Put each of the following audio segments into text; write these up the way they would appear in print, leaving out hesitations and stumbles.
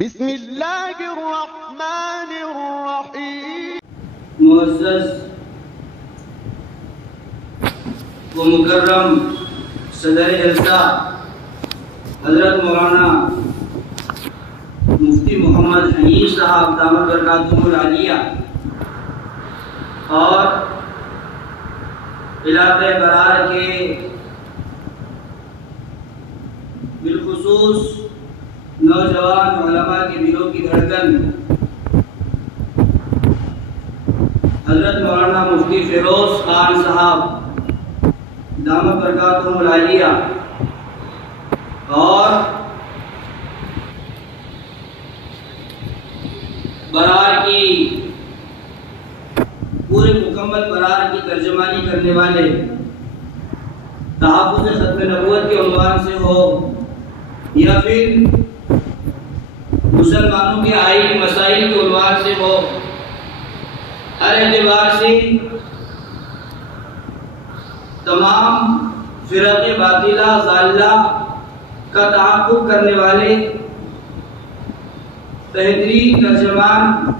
بسم اللہ الرحمن الرحیم۔ معزز و مکرم صدر جلسہ حضرت مولانا مفتی محمد حنیف صاحب دامت برکاتہم العالیہ اور علاقہ برار کے بالخصوص نوجوان علماء کے دلوں کی دھڑکن حضرت مولانا مفتی فیروز خان صاحب دامت برکاتہم العالیہ اور برار کی پورے مکمل برار کی ترجمانی کرنے والے تحفظ ختم نبوت کے عنوان سے ہو یا پھر مسلمانوں کے آئینی مسائل کے عنوان سے ہو، ہر اعتبار سے تمام فرق باطلہ ضالہ کا تعاقب کرنے والے بہترین ترجمان،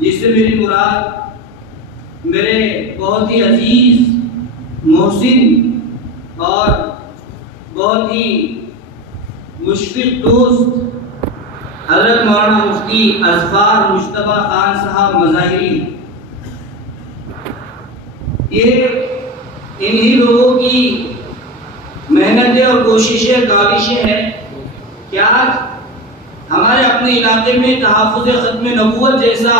جس سے میری مراد میرے بہت ہی عزیز محسن اور بہت ہی مشفق دوست حضرت مولانا مفتی اظفار مجتبیٰ خان صاحب مظاہری، یہ انہی لوگوں کی محنتیں اور کوششیں کاوشیں ہیں کہ آج ہمارے اپنے علاقے میں تحفظ ختم نبوت جیسا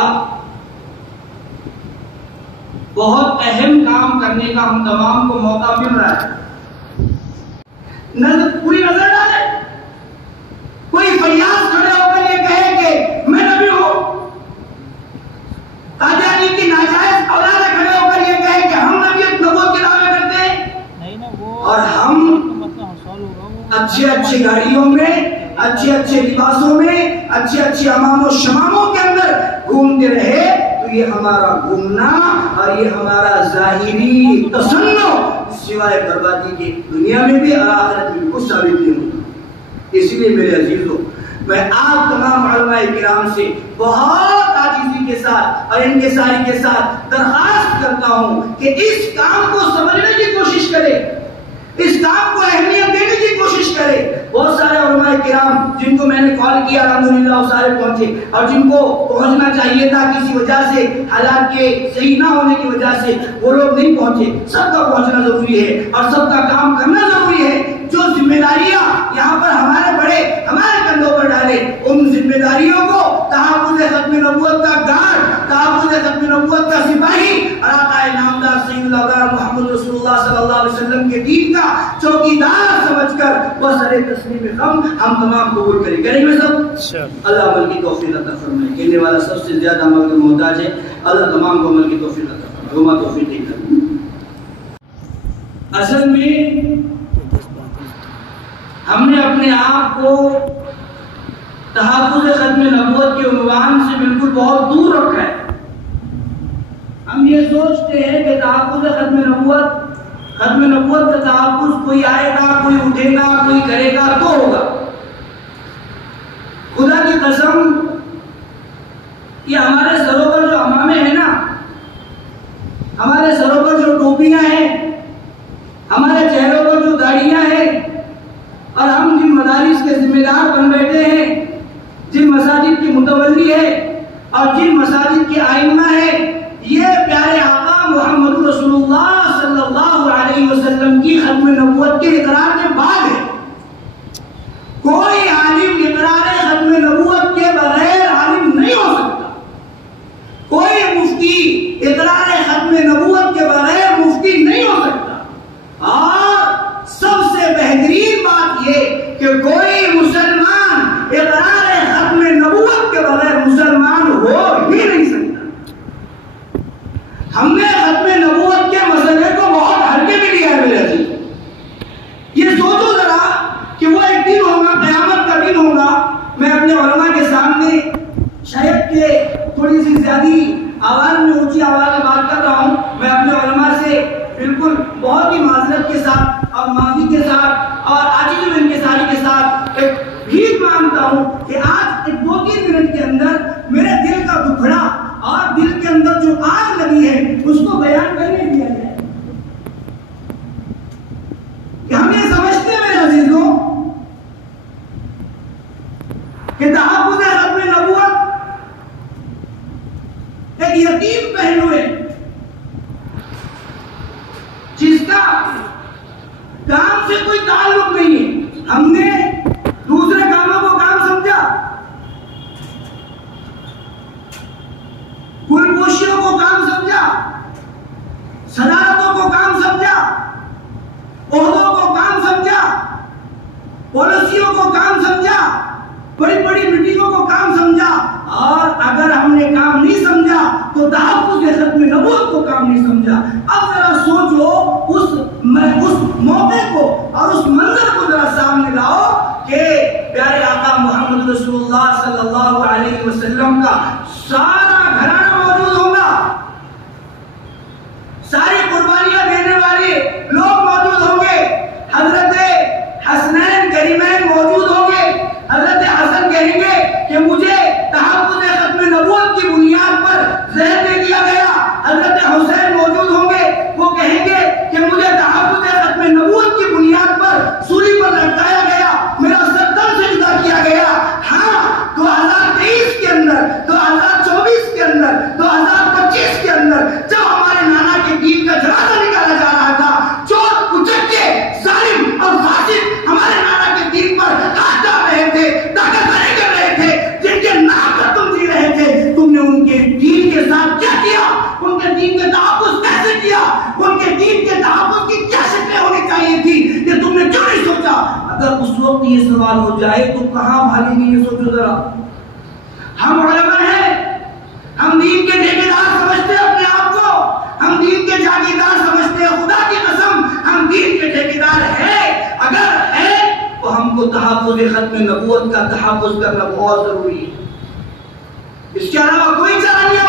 بہت اہم کام کرنے کا ہم تمام کو موقع مل رہا ہے۔ پوری نظر ڈالیں، کوئی فریاد کھڑے ہو کر یہ کہے کہ میں نبی ہوں، قادیانی کی ناجائز اولاد کھڑے ہو کر یہ کہے کہ ہم نبیت نبوت کے دعوے کرتے ہیں، اور ہم اچھے اچھے گاڑیوں میں، اچھے اچھے لباسوں میں، اچھے اچھے امام و شماموں کے اندر گھومتے رہے، تو یہ ہمارا گھومنا اور یہ ہمارا ظاہری تصنع سوائے بربادی کی دنیا میں بھی اور آخرت میں کچھ ثابت نہیں ہوتا۔ اس لیے میرے عزیزوں، میں آپ تمام علماء کرام سے بہت عاجزی کے ساتھ اور انکساری کے ساتھ درخواست کرتا ہوں کہ اس کام کو سمجھنے کی کوشش کرے، اس کام کو اہمیت دینے کی کوشش کرے۔ بہت سارے علماء کرام جن کو میں نے کال کیا الحمدللہ وہ سارے پہنچے، اور جن کو پہنچنا چاہیے تھا کسی وجہ سے، حالات کے صحیح نہ ہونے کی وجہ سے وہ لوگ نہیں پہنچے۔ سب کا پہنچنا ضروری ہے اور سب کا کام کرنا ضروری ہے۔ جو ذمہ داریاں یہاں پر ہمارے بڑے ہمارے کندھوں پر ڈالے، ان ذمہ داریوں کو تحفظ ختم نبوت کا گارڈ، تحفظ ختم نبوت کا سپاہی اور آقا نامدار سید الابرار محمد رسول اللہ صلی اللہ علیہ وسلم کے دین کا چوکیدار سمجھ کر بسر تسلیم خم ہم تمام قبول کریں گے سب۔ اللہ عمل کی توفیق عطا فرمائے۔ کہنے والا سب سے زیادہ عمل کا محتاج ہے، اللہ تمام کو عمل کی توفیق عطا فرمائے۔ وما توفیق الا باللہ۔ اصل میں ہم نے اپنے آپ کو تحفظ ختم نبوت کے عنوان سے بالکل بہت دور رکھا ہے۔ ہم یہ سوچتے ہیں کہ تحفظ ختم نبوت کا تحفظ کوئی آئے گا، کوئی اٹھے گا، کوئی کرے گا تو ہوگا۔ خدا کی قسم، یہ ہمارے سروں پر جو عمامے ہیں نا، ہمارے سروں پر جو ٹوپیاں ہیں، ہمارے چہروں پر جو داڑھیاں ہیں، اور ہم جن مدارس کے ذمہ دار بن بیٹھے ہیں، جن مساجد کی متولی ہے اور جن مساجد کے ائمہ ہیں، یہ پیارے آقا محمد رسول اللہ صلی اللہ علیہ وسلم کی ختم نبوت کے اقرار کے بعد ہے۔ کوئی عالم اقرار ختم نبوت کے بغیر عالم نہیں ہو سکتا، کوئی مفتی اقرار ختم نبوت کے بغیر مفتی نہیں ہو سکتا، اور سب سے بہترین بات یہ کہ کوئی مسلمان اقرار ختم نبوت کے بغیر مسلمان ہو ہی نہیں سکتا۔ ہم نے ختم نبوت کے مسئلے کو بہت ہلکے میں لیا ہے میرے عزیز۔ یہ سوچو ذرا کہ وہ ایک دن ہوگا، قیامت کا دن ہوگا، میں اپنے علماء کے سامنے شاید کہ تھوڑی سی زیادہ آواز میں اونچی آواز میں بات کر رہا ہوں، میں اپنے علماء سے بالکل بہت ہی معذرت کے ساتھ اور معافی کے ساتھ اور عاجزی و انکساری کے ساتھ ایک بھیک مانگتا ہوں کہ آج کہ تحفظ ختم نبوت ایک یتیم پہلو ہے جس کا کام سے کوئی تعلق نہیں ہے. ہم نے دوسرے کاموں کو کام سمجھا، گل پوشیوں کو کام سمجھا، صدارتوں کو کام سمجھا، عہدوں کو کام سمجھا، پالیسیوں کو کام سمجھا، بڑی بڑی میٹنگوں کو کام سمجھا. اور اگر ہم نے کام نہیں سمجھا تو تحفظ ختم نبوت کو کام نہیں سمجھا. اب ذرا سوچو اس موقع کو اور اس منظر کو ذرا سامنے لاؤ کہ پیارے آقا محمد رسول اللہ صلی اللہ علیہ وسلم کا سارا گھرانہ موجود ہوگا، ساری قربانیاں دینے والے لوگ موجود ہوں گے. حضرت حسنین کریمین موجود ہوں گے. حضرت حسن کہیں گے کہ مجھے تحفظ ختم نبوت کی بنیاد پر زہر دے دیا گیا. حضرت حسین موجود ہوں گے، وہ کہیں گے کہ مجھے تحفظ ختم نبوت کی بنیاد پر سولی پر لٹکایا گیا، میرا سر تن سے جدا کیا گیا. ہاں 2023 کے اندر، 2024 کے اندر، 2025 کے اندر جب ہمارے نانا کے دین کا جنازہ نکالا جا رہا تھا، چور کچکے ظالم اور فاسد ہمارے نانا کے دین پر ہاتھ ڈال رہے تھے، داغداری کر رہے تھے، جن کے نام پر تم جی رہے تھے، تم نے ان کے دین کے ساتھ کیا کیا؟ ان کے دین کے تحفظ کیسے کیا؟ ان کے دین کے تحفظ کی کیا شکلیں ہونی چاہیے تھی کہ تم نے کیوں نہیں سوچا؟ اگر اس وقت یہ سوال ہو جائے تو کہاں بھاگیں گے؟ یہ سوچو ذرا. ہم علماء ہیں، ہم دین کے ٹھیکیدار سمجھتے ہیں اپنے آپ کو، ہم دین کے جاگیردار سمجھتے ہیں. خدا کی قسم ہم دین کے ٹھیکیدار ہیں. اگر ہے تو ہم کو تحفظ ختم نبوت کا تحفظ کرنا بہت ضروری ہے. اس کے علاوہ کوئی چارہ نہیں